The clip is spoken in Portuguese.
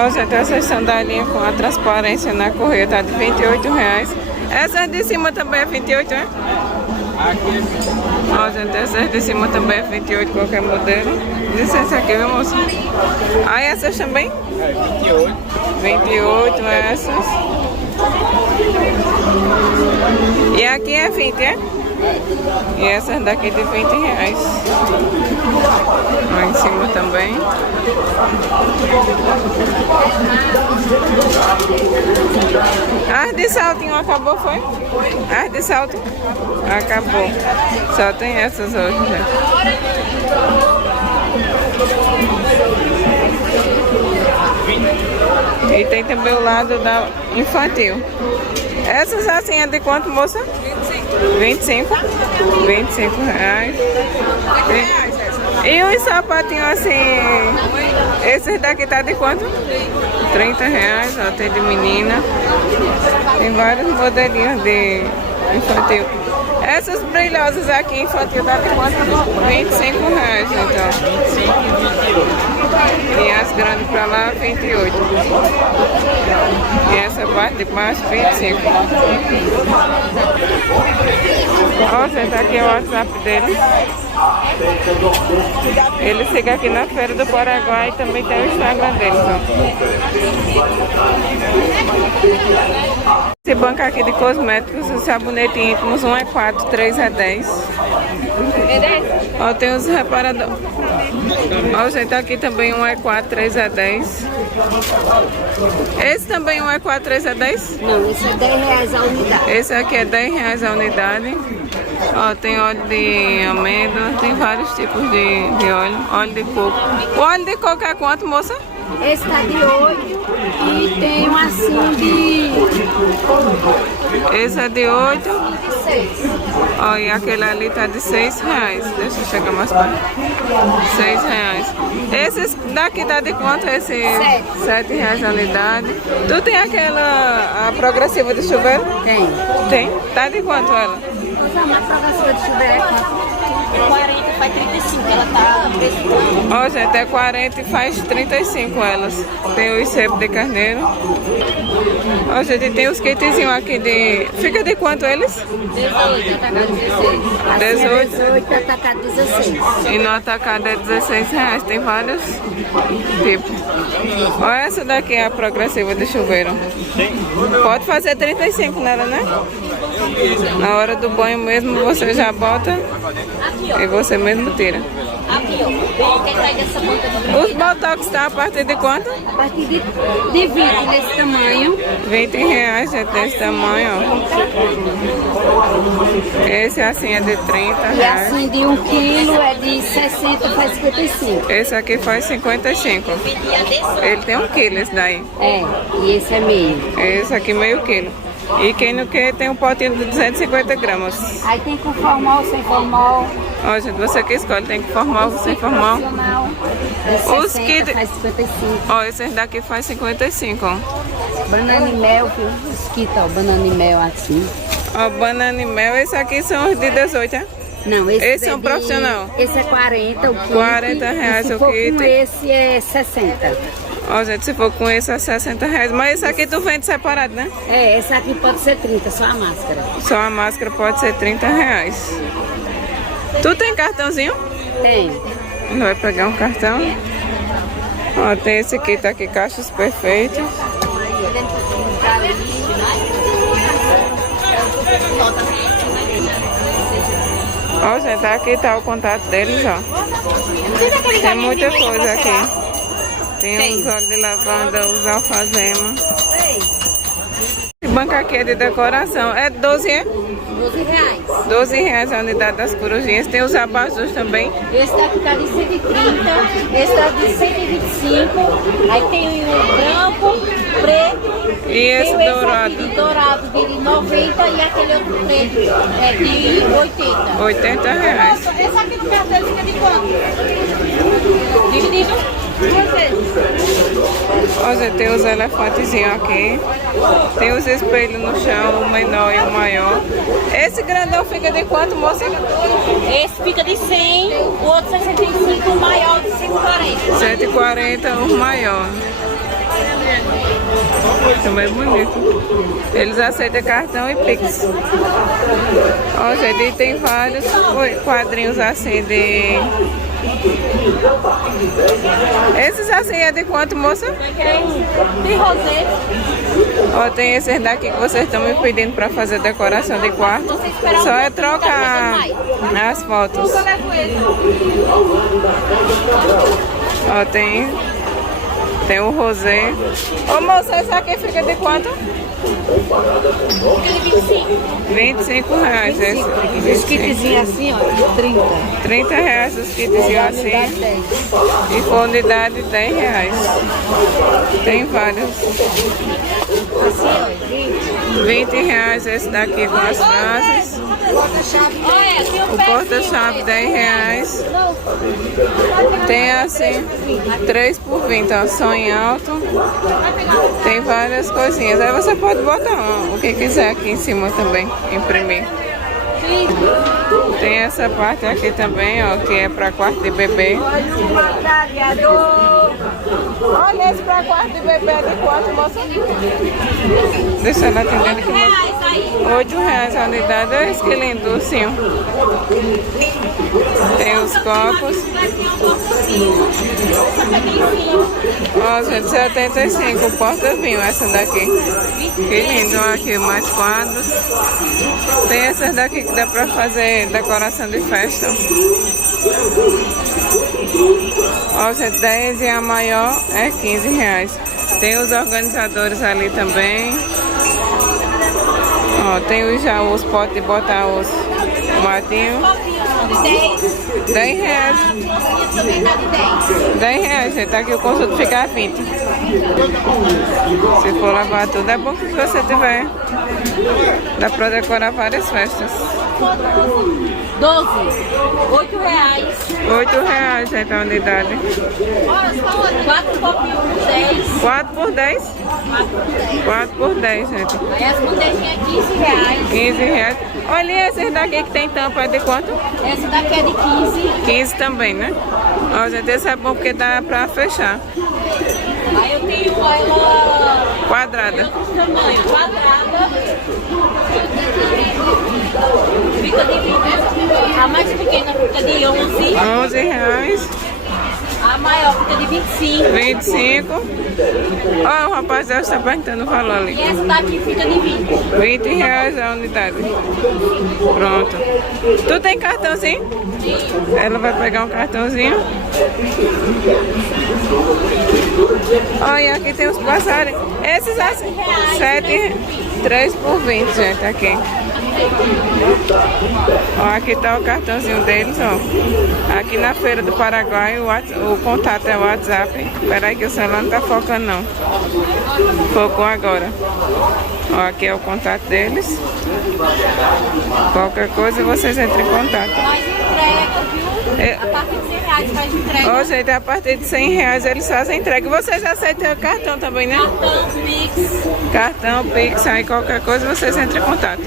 Ó, gente, essa sandalinha com a transparência na correia tá de R$ 28. Essa de cima também é 28, né? Ó, gente, essa de cima também é 28, qualquer modelo. Licença aqui, viu, moça? Ah, essas também? 28. 28 essas. E aqui é 20, é? E essas daqui de R$ 20. Lá em cima também. As de saltinho acabou, foi? As de salto? Acabou. Só tem essas hoje, né? E tem também o lado da infantil. Essas assim é de quanto, moça? 25. 25 reais. E os sapatinhos assim, esses daqui tá de quanto? 30 reais, ó, tem de menina. Tem vários modelinhos de infantil. Essas brilhosas aqui, infantil, tá de quanto? 25 reais, então. 25 e 28. E as grandes pra lá, 28. E essa parte de baixo, 25. Ó, gente, aqui é o WhatsApp dele. Ele fica aqui na Feira do Paraguai e também tem o Instagram dele. Esse banco aqui de cosméticos, o sabonete íntimos, um é 4, 3 é 10. Ó, tem os reparadores. Ó, gente, aqui também um é 4, 3 é 10. Esse também um é 4, 3 é 10? Não, esse é R$10 a unidade. Esse aqui é R$10 a unidade. Ó, tem óleo de amêndoa, tem vários tipos de óleo. Óleo de coco. O óleo de coco é quanto, moça? Esse tá de 8 e tem um assim de... Esse é de 8. 6. Ó, e aquele ali tá de R$6. Deixa eu chegar mais perto. R$6. Esses daqui tá de quanto? Esse? R$7 a unidade. Tu tem aquela a progressiva de chuveiro? Tem. Tem? Tá de quanto ela? Uma progressiva de chuveiro é 40, faz 35. Ela tá no preço. Ó, gente, é 40 e faz 35 elas. Tem o sebo de carneiro. Ó, gente, tem os kitzinhos aqui de... Fica de quanto eles? 18, atacado 16. 18. 18, atacado 16. E no atacado é R$16. Tem vários tipos. Ó, essa daqui é a progressiva de chuveiro. Pode fazer 35 nela, né? Na hora do banho mesmo você já bota e você mesmo tira. Aqui, ó. Quem vai dessa ponta de... Os botox tá a partir de quanto? A partir de 20 desse tamanho. R$20, gente, desse tamanho, ó. Esse assim é de 30 E reais. assim de 1 quilo é de 60, faz 55. Esse aqui faz 55. Ele tem 1 quilo, esse daí. É, e esse é meio. Esse aqui meio quilo. E quem não quer tem um potinho de 250 gramas. Aí tem com formal, sem formal. Ó, gente, você que escolhe, tem que formal ou sem formal. Profissional. Os 60, kits... faz 55. Ó, esse daqui faz 55, ó. Banana e mel, viu? Os kits, ó, banana e mel assim. Ó, banana e mel, esse aqui são os de 18, é? Não, Esse é um de- profissional. Esse é 40, o kit. R$40 e se o for kit. com esse é 60. Ó, gente, se for com esse é R$60. Mas esse aqui tu vende separado, né? É, esse aqui pode ser 30, só a máscara. Só a máscara pode ser R$30. Tu tem cartãozinho? Tem. Não vai pegar um cartão? Ó, tem esse kit aqui, caixas perfeitas. Ó, gente, aqui tá o contato deles, ó. Tem muita coisa aqui. Tem os óleos de lavanda, os alfazema. Esse banco aqui é de decoração. É 12, é? R$12. R$12 a unidade das corujinhas. Tem os abajus também. Esse daqui tá de 130, esse daqui de 125, aí tem o branco, preto, E esse tem dourado? de dourado de 90 e aquele outro preto é de 80. R$80. Esse aqui no cartão fica de quanto? Dividido? Ó, gente, tem os elefantezinhos aqui. Tem os espelhos no chão, o menor e o maior. Esse grandão fica de quanto, moça? Esse fica de 100, o outro 65, o maior de 140. 140, o maior. Também bonito. Eles aceitam cartão e Pix. Ó, gente, e tem vários quadrinhos assim de... Esses assim é de quanto, moça? De rosé. Ó, tem esses daqui que vocês estão me pedindo para fazer decoração de quarto. Só é trocar as fotos. Ó, tem o rosé. Ô, moça, esse aqui fica de quanto? R$25 esse. Esse kitzinho assim, ó, 30. R$30 os kitzinhos assim. E for unidade R$10. Tem vários. Assim, ó, R$20 esse daqui com as frases. olha, tem O porta-chave R$10. Tem assim 3 por 20, ó, som em alto. Tem várias coisinhas. Aí você pode botar ó, o que quiser aqui em cima também, imprimir. Tem essa parte aqui também, ó, que é para quarto de bebê. Olha esse para quarto de bebê é de quanto, moça? Deixa ela atender aqui. R$8 a unidade. Olha esse que lindo, ursinho. Tem os copos. Ó, gente, 75, porta-vinho essa daqui. Que lindo, ó, aqui mais quadros. Tem essas daqui que dá pra fazer decoração de festa. Ó, gente, 10 e a maior é R$15. Tem os organizadores ali também. Ó, tem os potes de botar os matinhos. R$10. R$10, gente. Tá aqui o conjunto fica 20. Se for lavar tudo, é bom que você tiver. Dá pra decorar várias festas. 12, R$8. R$8, gente, a unidade. 4 copinhos por 10. 4 por 10? 4 por 10, gente. Aí as bandejinhas R$15. R$15. Olha esses daqui que tem tampa, é de quanto? Essa daqui é de 15. 15 também, né? Ó, gente, esse é bom porque dá pra fechar. Aí eu tenho ela Quadrada. tamanho quadrada. Fica de 20. A mais pequena fica de 11. R$11. A maior fica de 25. 25. Ó, o rapaz já está perguntando o valor ali. E essa daqui fica de 20. R$20 a unidade. Pronto. Tu tem cartãozinho? Ela vai pegar um cartãozinho. Ó, e aqui tem os passarinhos. Esses assim, 3 por 20, gente, aqui. Ó, aqui tá o cartãozinho deles, ó. Aqui na Feira do Paraguai, o contato é o WhatsApp. Espera aí que o celular não tá focando, não. Focou agora. Ó, aqui é o contato deles. Qualquer coisa, vocês entram em contato. Faz entrega, viu? A partir de R$100 faz entrega. Ó, gente, a partir de R$100 eles fazem entrega. Vocês aceitam o cartão também, né? Cartão, Pix. Cartão, Pix, aí qualquer coisa vocês entram em contato.